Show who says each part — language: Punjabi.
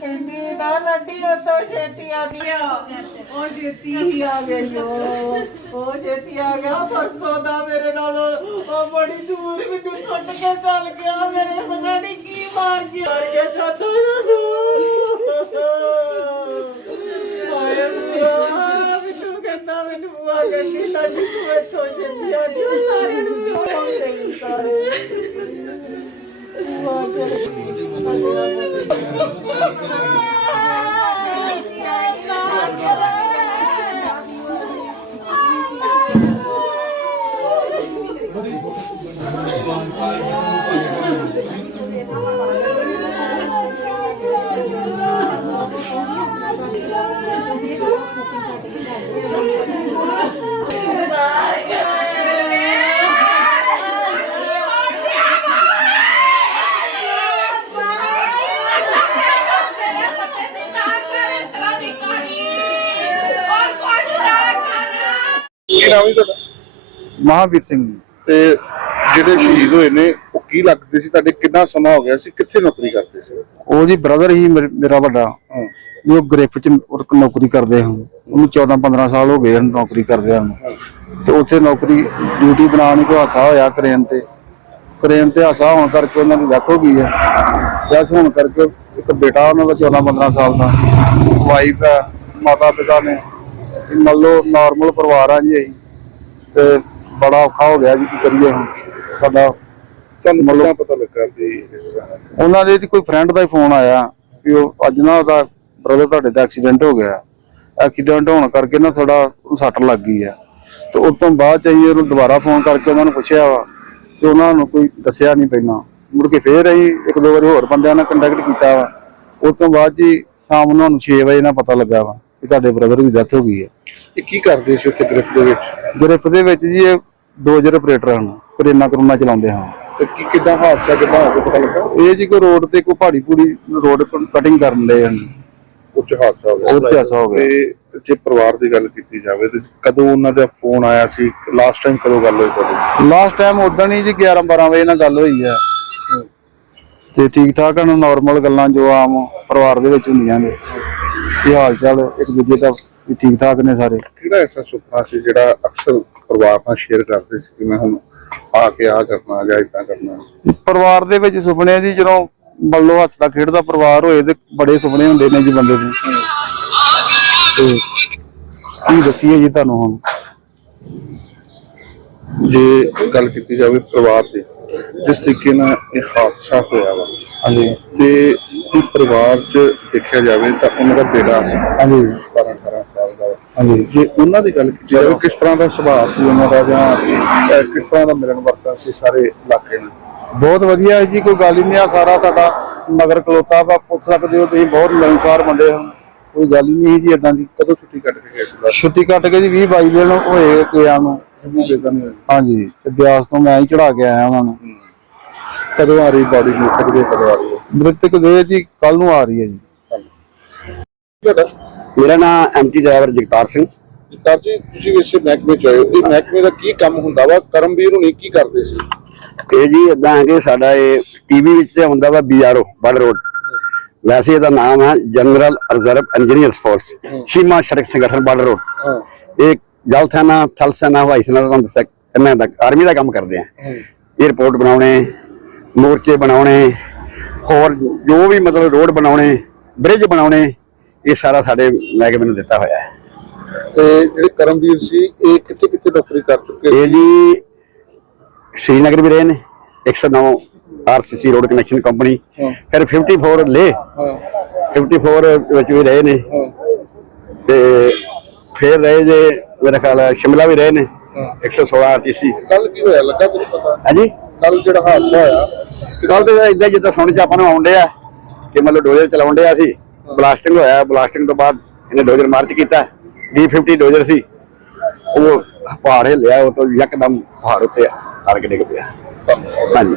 Speaker 1: ਕਹਿੰਦੀ ਨਾ ਲੱਡੀ ਉਹ ਤੋਂ ਛੇਤੀ ਆ ਗਈ। ਉਹ ਛੇਤੀ ਹੀ ਆ ਗਈ ਉਹ ਉਹ ਛੇਤੀ ਆ ਗਿਆ ਪਰਸੋਂ ਦਾ ਮੇਰੇ ਨਾਲ ਉਹ ਬੜੀ ਦੂਰ ਮੈਨੂੰ ਛੱਡ ਕੇ ਚੱਲ ਗਿਆ ਮੇਰੇ ਪਤਾ ਨਹੀਂ ਕੀ ਮਾਰ ਗਿਆ। ਕੀ
Speaker 2: ਨਾਮ ਹੈ ਤੁਹਾਡਾ?
Speaker 3: ਮਹਾਵੀਰ ਸਿੰਘ ਜੀ।
Speaker 2: ਤੇ ਜਿਹੜੇ ਸ਼ਹੀਦ ਹੋਏ ਨੇ ਉਹ ਕੀ ਲੱਗਦੇ ਸੀ? ਤੁਹਾਡੇ ਕਿੰਨਾ ਸਮਾਂ ਹੋ ਗਿਆ ਸੀ? ਕਿੱਥੇ ਨੌਕਰੀ ਕਰਦੇ ਸੀ?
Speaker 3: ਉਹ ਜੀ ਬ੍ਰਦਰ ਹੀ ਮੇਰੇ- ਮੇਰਾ ਵੱਡਾ। ਉਹ ਗ੍ਰਿਫ ਚ ਉਹ ਨੌਕਰੀ ਕਰਦੇ ਹਨ। ਉਹਨੂੰ 14 15 ਸਾਲ ਹੋ ਗਏ ਹਨ ਨੌਕਰੀ ਕਰਦੇ ਹਨ। ਤੇ ਉੱਥੇ ਨੌਕਰੀ ਡਿਊਟੀ ਦੌਰਾਨ ਹੀ ਕੋਈ ਹਾਸਾ ਹੋਇਆ ਕਰੇਨ ਤੇ। ਕਰੇਨ ਤੇ ਹਾਸਾ ਹੋਣ ਕਰਕੇ ਉਹਨਾਂ ਦੀ ਡੈਥ ਹੋ ਗਈ ਹੈ। ਡੈਥ ਹੋਣ ਕਰਕੇ ਇੱਕ ਬੇਟਾ ਉਹਨਾਂ ਦਾ 14 15 ਸਾਲ ਦਾ। ਵਾਈਫ ਹੈ ਮਾਤਾ ਪਿਤਾ ਨੇ। ਮੰਨ ਲਓ ਨਾਰਮਲ ਪਰਿਵਾਰ ਆ ਜੀ ਅਸੀਂ। ਤੇ ਬੜਾ ਔਖਾ ਹੋ ਗਿਆ ਜੀ ਕੀ ਕਰੀਏ ਹੁਣ। ਸਾਡਾ
Speaker 2: ਤੁਹਾਨੂੰ ਪਤਾ ਲੱਗਾ ਵੀ ਇਸ ਤਰ੍ਹਾਂ
Speaker 3: ਉਹਨਾਂ ਦੇ ਕੋਈ ਫਰੈਂਡ ਦਾ ਹੀ ਫੋਨ ਆਇਆ ਕਿ ਉਹ ਅੱਜ ਨਾ ਉਹਦਾ ਬ੍ਰਦਰ ਤੁਹਾਡੇ ਦਾ ਐਕਸੀਡੈਂਟ ਹੋ ਗਿਆ। ਐਕਸੀਡੈਂਟ ਹੋਣ ਕਰਕੇ ਨਾ ਥੋੜਾ ਸੱਟ ਲੱਗ ਗਈ ਆ। ਤੇ ਉਸ ਤੋਂ ਬਾਅਦ ਚ ਅਸੀਂ ਉਹਨੂੰ ਦੁਬਾਰਾ ਫੋਨ ਕਰਕੇ ਉਹਨਾਂ ਨੂੰ ਪੁੱਛਿਆ ਵਾ ਤੇ ਉਹਨਾਂ ਨੂੰ ਕੋਈ ਦੱਸਿਆ ਨਹੀਂ ਪਹਿਲਾਂ। ਮੁੜ ਕੇ ਫੇਰ ਅਸੀਂ ਇੱਕ ਦੋ ਵਾਰੀ ਹੋਰ ਬੰਦਿਆਂ ਨਾਲ ਕੰਟੈਕਟ ਕੀਤਾ ਵਾ। ਉਸ ਤੋਂ ਬਾਅਦ ਜੀ ਸ਼ਾਮ ਨੂੰ ਸਾਨੂੰ 6 ਵਜੇ ਨਾਲ ਪਤਾ ਲੱਗਾ ਵਾ ਕਿ ਤੁਹਾਡੇ ਬ੍ਰਦਰ ਦੀ ਡੈਥ ਹੋ ਗਈ ਹੈ
Speaker 2: ਇਹ ਕੀ ਕਰਦੇ ਸੀ ਉੱਥੇ ਗ੍ਰਿਫ ਦੇ ਵਿੱਚ?
Speaker 3: ਗ੍ਰਿਫ ਦੇ ਵਿੱਚ ਜੀ ਇਹ ਡੋਜਰ ਆਪਰੇਟਰ ਹਨ ਕਰੇਨਾ ਕਰੂਨਾ ਚਲਾਉਂਦੇ ਹਨ
Speaker 2: ਤੇ ਕੀ ਕਿੱਦਾਂ ਹਾਦਸਾ ਕਿੱਦਾਂ ਹੋ ਗਿਆ ਪਤਾ ਲੱਗਾ?
Speaker 3: ਇਹ ਜੀ ਕੋਈ ਰੋਡ ਤੇ ਕੋਈ ਪਹਾੜੀ ਪੂੜੀ ਰੋਡ ਕਟਿੰਗ ਕਰਨ ਦੇ ਹਨ।
Speaker 2: ਉੱਚ ਹਾਦਸਾ ਹੋ ਗਿਆ।
Speaker 3: ਉੱਚ ਹਾਦਸਾ ਹੋ ਗਿਆ।
Speaker 2: ਤੇ ਜੇ ਪਰਿਵਾਰ ਦੀ ਗੱਲ ਕੀਤੀ ਜਾਵੇ ਤੇ ਕਦੋਂ ਉਹਨਾਂ ਦਾ ਫੋਨ ਆਇਆ ਸੀ? ਲਾਸਟ ਟਾਈਮ ਕਦੋਂ ਗੱਲ ਹੋਈ ਤੁਹਾਡੀ?
Speaker 3: ਲਾਸਟ ਟਾਈਮ ਉਦੋਂ ਹੀ ਜੀ 11 12 ਵਜੇ ਨਾਲ ਗੱਲ ਹੋਈ ਆ। ਤੇ ਠੀਕ ਠਾਕ ਹਨ ਨਾਰਮਲ ਗੱਲਾਂ ਜੋ ਆਮ ਪਰਿਵਾਰ ਦੇ ਵਿੱਚ ਹੁੰਦੀਆਂ ਨੇ। ਕੀ ਹਾਲ ਚਾਲ? ਇੱਕ ਦੂਜੇ ਦਾ ਠੀਕ ਠਾਕ ਨੇ ਸਾਰੇ।
Speaker 2: ਕਿਹੜਾ ਐਸਾ ਸੁਪਨਾ ਸੀ ਜਿਹੜਾ ਅਕਸਰ ਪਰਿਵਾਰ ਨਾਲ ਸ਼ੇਅਰ ਕਰਦੇ ਸੀ ਕਿ ਮੈਂ ਹੁਣ ਆ ਕੇ ਆ ਕਰਨਾ ਜਾਂ ਇਦਾਂ ਕਰਨਾ।
Speaker 3: ਪਰਿਵਾਰ ਦੇ ਵਿੱਚ ਸੁਪਨੇ ਆ ਜੀ ਜਦੋਂ ਬੱਲੋ ਹੱਸਦਾ ਖੇਡਦਾ ਪਰਿਵਾਰ ਹੋਏ ਤੇ ਬੜੇ ਸੁਪਨੇ ਹੁੰਦੇ ਨੇ ਜੀ ਬੰਦੇ ਦੇ। ਤੇ ਕੀ ਦੱਸੀਏ ਜੀ ਤੁਹਾਨੂੰ ਹੁਣ?
Speaker 2: ਜੇ ਗੱਲ ਕੀਤੀ ਜਾਵੇ ਪਰਿਵਾਰ ਦੀ ਜਿਸ ਤਰੀਕੇ ਨਾਲ ਇਹ ਹਾਦਸਾ ਹੋਇਆ ਵਾ
Speaker 3: ਹਾਂਜੀ।
Speaker 2: ਤੇ ਇਹ ਪਰਿਵਾਰ 'ਚ ਦੇਖਿਆ ਜਾਵੇ ਤਾਂ ਉਹਨਾਂ ਦਾ ਬੇਟਾ
Speaker 3: ਹਾਂਜੀ।
Speaker 2: 12 18 ਸਾਲ ਦਾ ਵਾ।
Speaker 3: ਹਾਂਜੀ।
Speaker 2: ਜੇ ਉਹਨਾਂ ਦੀ ਗੱਲ ਕੀਤੀ ਜਾਵੇ ਕਿਸ ਤਰ੍ਹਾਂ ਦਾ ਸੁਭਾਅ ਸੀ ਉਹਨਾਂ ਦਾ ਜਾਂ ਅਹ, ਕਿਸ ਤਰ੍ਹਾਂ ਦਾ ਮਿਲਣ ਵਰਤਨ ਸੀ ਸਾਰੇ ਇਲਾਕੇ ਨਾਲ?
Speaker 3: ਬਹੁਤ ਵਧੀਆ ਹੈ ਜੀ ਕੋਈ ਗੱਲ ਹੀ ਨਹੀਂ ਆ ਸਾਰਾ ਤੁਹਾਡਾ ਮਗਰ ਖਲੋਤਾ ਵਾ ਪੁੱਛ ਸਕਦੇ ਹੋ ਤੁਸੀਂ ਬਹੁਤ ਮਿਲਣਸਾਰ ਬੰਦੇ ਹੋ ਕੋਈ ਗੱਲ ਹੀ ਨਹੀਂ ਜੀ ਇਦਾਂ ਦੀ।
Speaker 2: ਕਦੋਂ ਛੁੱਟੀ ਕੱਟ ਕੇ ਗਏ ਸੀ
Speaker 3: ਛੁੱਟੀ ਕੱਟ ਕੇ ਜੀ 20 22 ਦਿਨ ਹੋਏ ਗਿਆ ਨੂੰ।
Speaker 2: ਬੇਦਾਂ ਨਹੀਂ ਹੋਈ।
Speaker 3: ਹਾਂਜੀ ਤੇ ਬਿਆਸ ਤੋਂ ਮੈਂ ਹੀ ਚੜਾ ਕੇ ਆਇਆ ਉਹਨਾਂ ਨੂੰ।
Speaker 2: ਕਦੋਂ ਆ ਰਹੀ ਬਾਡੀ ਨੂੰ ਕਦੋਂ ਕਦੋਂ ਆ ਰਹੀ ਹੈ?
Speaker 3: ਮ੍ਰਿਤਕ ਦੇ ਜੀ ਕੱਲ ਨੂੰ ਆ ਰਹੀ ਹੈ ਜੀ।
Speaker 2: ਤੁਹਾਡਾ?
Speaker 4: ਮੇਰਾ ਨਾਮ ਐਮਟੀ ਡਰਾਈਵਰ ਜਗਤਾਰ ਸਿੰਘ।
Speaker 2: ਜਗਤਾਰ ਜੀ ਤੁਸੀਂ ਇਸੇ ਮਹਿਕਮੇ ਚ ਆਏ ਹੋ। ਇਹ ਮਹਿਕਮੇ ਦਾ ਕੀ ਕੰਮ ਹੁੰਦਾ ਵਾ? ਕਰਮਵੀਰ ਹੁਣੀ ਕੀ ਕਰਦੇ ਸੀ?
Speaker 4: ਇਹ ਜੀ ਇਦਾਂ ਹੈ ਕਿ ਸਾਡਾ ਇਹ ਟੀਵੀ ਵਿੱਚ ਤੇ ਹੁੰਦਾ ਵਾ ਬੀਆਰਓ ਬਲ ਰੋਡ ਵੈਸੇ ਇਹਦਾ ਨਾਮ ਹੈ general reserve engineers force Seema Sadak Sangathan Bal road ਇਹ ਜਲ ਸੈਨਾ ਥਲ ਸੈਨਾ ਹਵਾਈ ਸੈਨਾ ਦਾ ਤੁਹਾਨੂੰ ਦੱਸਿਆ ਇਹਨਾਂ ਦਾ ਆਰਮੀ ਦਾ ਕੰਮ ਕਰਦੇ ਆ। 에어ਪੋਰਟ ਬਣਾਉਣੇ ਮੋਰਚੇ ਬਣਾਉਣੇ ਹੋਰ ਜੋ ਵੀ ਮਤਲਬ ਰੋਡ ਬਣਾਉਣੇ ਬ੍ਰਿਜ ਬਣਾਉਣੇ ਇਹ ਸਾਰਾ ਸਾਡੇ ਮਹਿਕਮੇ ਨੂੰ ਦਿੱਤਾ ਹੋਇਆ ਹੈ।
Speaker 2: ਤੇ ਜਿਹੜੇ ਕਰਮਵੀਰ ਸੀ ਇਹ ਕਿੱਥੇ ਕਿੱਥੇ ਨੌਕਰੀ ਕਰ ਚੁੱਕੇ
Speaker 4: ਇਹ ਜੀ ਸ਼੍ਰੀਨਗਰ ਵੀ ਰਹੇ ਨੇ 109 ਆਰਸੀਸੀ ਰੋਡ ਕਨੈਕਸ਼ਨ ਕੰਪਨੀ। ਫਿਰ 54 ਲੇ
Speaker 2: ਹਾਂ।
Speaker 4: 54 ਵਿੱਚ ਵੀ ਰਹੇ ਨੇ। ਤੇ ਫਿਰ ਰਹੇ ਜੇ ਮੇਰਾ ਖਿਆਲ ਹੈ ਸ਼ਿਮਲਾ ਵੀ ਰਹੇ ਨੇ
Speaker 2: ਹਾਂ।
Speaker 4: 116 ਆਰਟੀਸੀ
Speaker 2: ਕੱਲ ਕੀ ਹੋਇਆ? ਲੱਗਾ ਕੁਝ ਪਤਾ?
Speaker 4: ਹਾਂਜੀ?
Speaker 2: ਕੱਲ ਜਿਹੜਾ ਹਾਦਸਾ ਹੋਇਆ?
Speaker 4: ਕੱਲ ਤੇ ਇਦਾਂ ਜਿੱਦਾਂ ਸੁਣ ਚ ਆਪਾਂ ਨੂੰ ਆਉਂਦੇ ਆ ਕਿ ਮਤਲਬ ਡੋਜ਼ਰ ਚਲਾਉਂਦੇ ਆ ਸੀ। ਬਲਾਸਟਿੰਗ ਹੋਇਆ ਬਲਾਸਟਿੰਗ ਤੋਂ ਬਾਅਦ ਇਹਨੇ ਡੋਜ਼ਰ ਮਾਰਚ ਕੀਤਾ D50 ਡੋਜ਼ਰ ਸੀ। ਉਹ ਪਹਾੜ ਹਿੱਲਿਆ ਉਹ ਤੋਂ ਯਕਦਮ ਪਹਾੜ ਉੱਤੇ ਆ। ਕੇ ਡਿੱਗ ਪਿਆ। ਹਾਂਜੀ